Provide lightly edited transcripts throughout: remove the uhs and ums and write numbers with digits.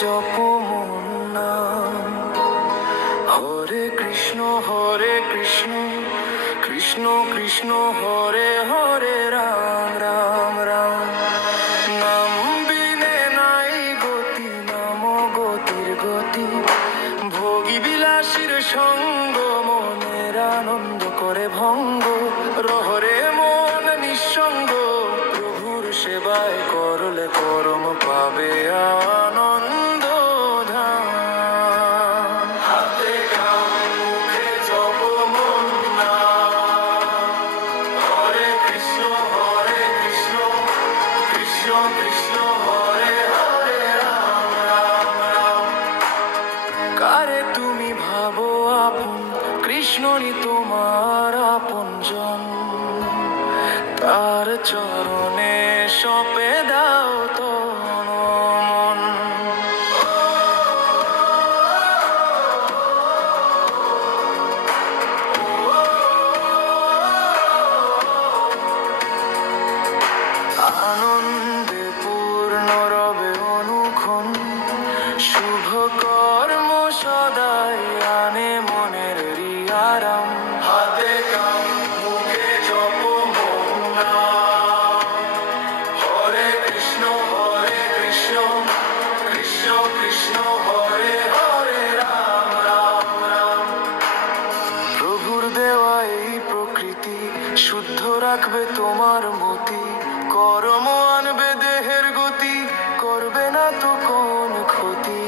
জপ মন নাম। হরে কৃষ্ণ কৃষ্ণ কৃষ্ণ হরে হরে, রাম রাম রাম। নাম বিনে নাই গতি, নাম গতির গতি। ভোগী বিলাসীর সঙ্গ, মনের আনন্দ করে ভঙ্গ। রহরে মন নিঃসঙ্গ, প্রভুর সেবায় করলে করম পাবে আনন্দ ধাম। হাতে গান মুখে জপ মন নাম। হরে কৃষ্ণ কৃষ্ণ কৃষ্ণ হরে হরে, রাম রাম রাম। কারে তুমি ভাবো আপন, কৃষ্ণই তোমার আপনজন। তার চরণে সঁপে দাও তন মন। আনন্দে পূর্ণ রবে অনুক্ষণ, শুভ কর্ম সদাই আনে মনের রিয়ারাম। হাতে কাম মুখে জপ মন নাম। হরে কৃষ্ণ কৃষ্ণ কৃষ্ণ হরে হরে, রাম রাম রাম। প্রভুর দেওয়া এই প্রকৃতি শুদ্ধ রাখবে তোমার মতি। কর্ম আনবে দেহের গতি, করবে না তো কোন ক্ষতি।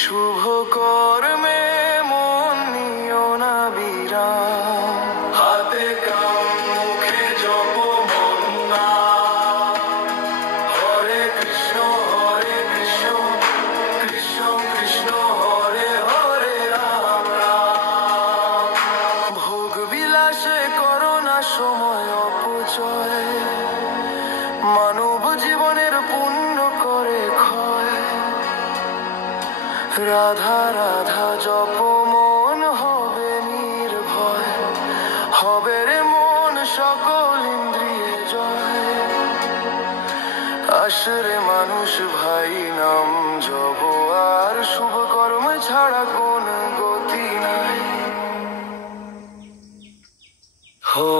শুভ কর্মে মন নিও না বিরাম। হাতে কাম মুখে জপ মন নাম। হরে কৃষ্ণ কৃষ্ণ কৃষ্ণ হরে হরে, রাম রাম। ভোগ বিলাসে করো না সময় অপচয়, মানব জীবনের পুণ্য করে ক্ষয়। রাধা রাধা জপ মন হবে নির্ভয়, হবে রে মন সকল ইন্দ্রিয়ে জয়। আসরে মানুষ ভাই নাম জপ, আর শুভ কর্ম ছাড়া কোন গতি নাই। হো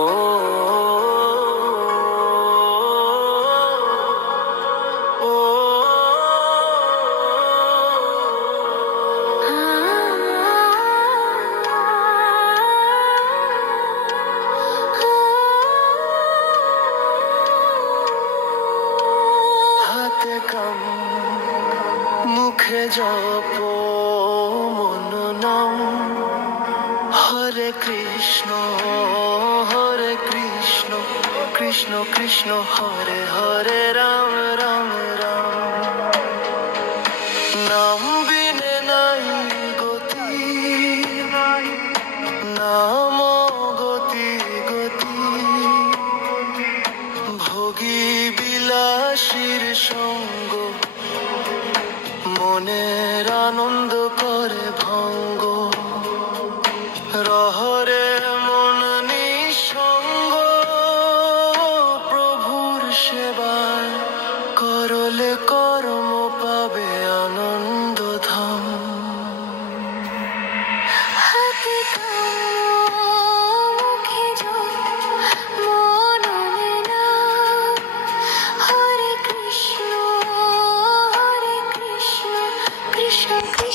হাতে কাম মুখে জপ মন নাম। হরে কৃষ্ণ কৃষ্ণ কৃষ্ণ হরে হরে, রাম রাম রাম। নাম বিনে নাই গতি, নাম গতি গতি। ভোগী বিলাসীর সঙ্গ, মনের আনন্দ করে ভঙ্গ। রহরে মন নিঃসঙ্গ, প্রভুর সেবায় করলে কর্ম পাবে আনন্দ ধাম। হাতে কাম মুখে জপ মন নাম। হরে কৃষ্ণ কৃষ্ণ কৃষ্ণ